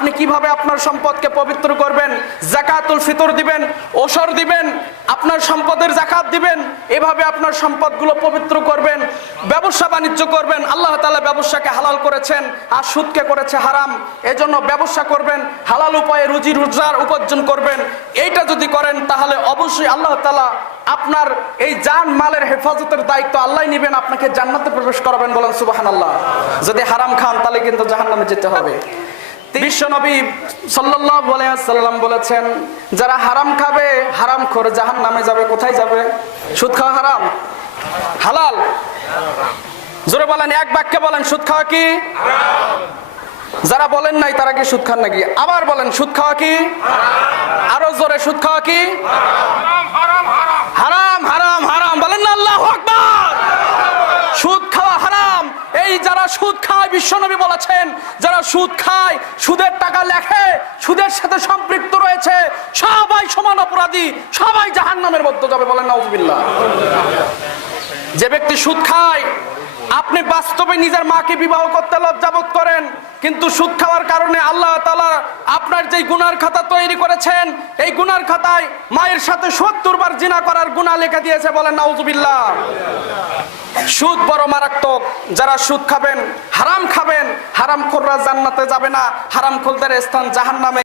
আপনি কিভাবে আপনার সম্পদকে পবিত্র করবেন, যাকাতুল ফিতর দিবেন, ওসর দিবেন, আপনার সম্পদের যাকাত দিবেন, এভাবে আপনার সম্পদগুলো পবিত্র করবেন, ব্যবসা বাণিজ্য করবেন। আল্লাহ তাআলা ব্যবসাকে হালাল করেছেন আর সুদকে করেছে হারাম। এজন্য ব্যবসা করবেন, হালাল উপায়ে রুজি রোজগার উপার্জন করবেন। এইটা যদি করেন তাহলে অবশ্যই আল্লাহ তাআলা আপনার এই জান মালের হেফাজতের দায়িত্ব আল্লাহ নেবেন, আপনাকে জান্নাতে প্রবেশ করাবেন। বলেন সুবহানাল্লাহ। যদি হারাম খান তাহলে কিন্তু জাহান্নামে যেতে হবে। বিশ্বনবী সাল্লাল্লাহু আলাইহি ওয়াসাল্লাম বলেছেন, যারা হারাম খাবে হারামখোর জাহান্নামে যাবে। কোথায় যাবে? সুদ খাওয়া হারাম, হালাল? জোরে বলেন, এক বাক্যে বলেন, সুদ খাওয়া কি হারাম? যারা বলেন নাই তারা কি সুদ খান নাকি? আবার বলেন, সুদ খাওয়া কি হারাম? আরো জোরে, সুদ খাওয়া কি হারাম? হারাম হারাম হারাম হারাম বলেন না আল্লাহু আকবার। সুদ খাওয়া হারাম। এই যারা সুদ খায়, বিশ্বনবী বলেছেন, যারা সুদ খায়, সুদের টাকা লেখে, সুদের সাথে সম্পৃক্ত রয়েছে, সবাই সমান অপরাধী, সবাই জাহান্নামের মধ্যে যাবে। বলেন নাউজুবিল্লাহ। যে ব্যক্তি সুদ খায়, আপনি বাস্তবে নিজের মাকে বিবাহ করতে লজ্জাবোধ করেন, কিন্তু সুদ খাওয়ার কারণে আল্লাহ তাআলা আপনার যে গুনার খাতা তৈরি করেছেন, এই গুনার খাতায় মায়ের সাথে ৭০ বার জিনা করার গুনাহ লিখে দিয়েছে। বলেন নাউজুবিল্লাহ। সুদ বড় মারাত্মক। যারা সুদ খাবেন, হারাম খাবেন, হারামখোররা জান্নাতে যাবে না, হারামখোরদের স্থান জাহান্নামে।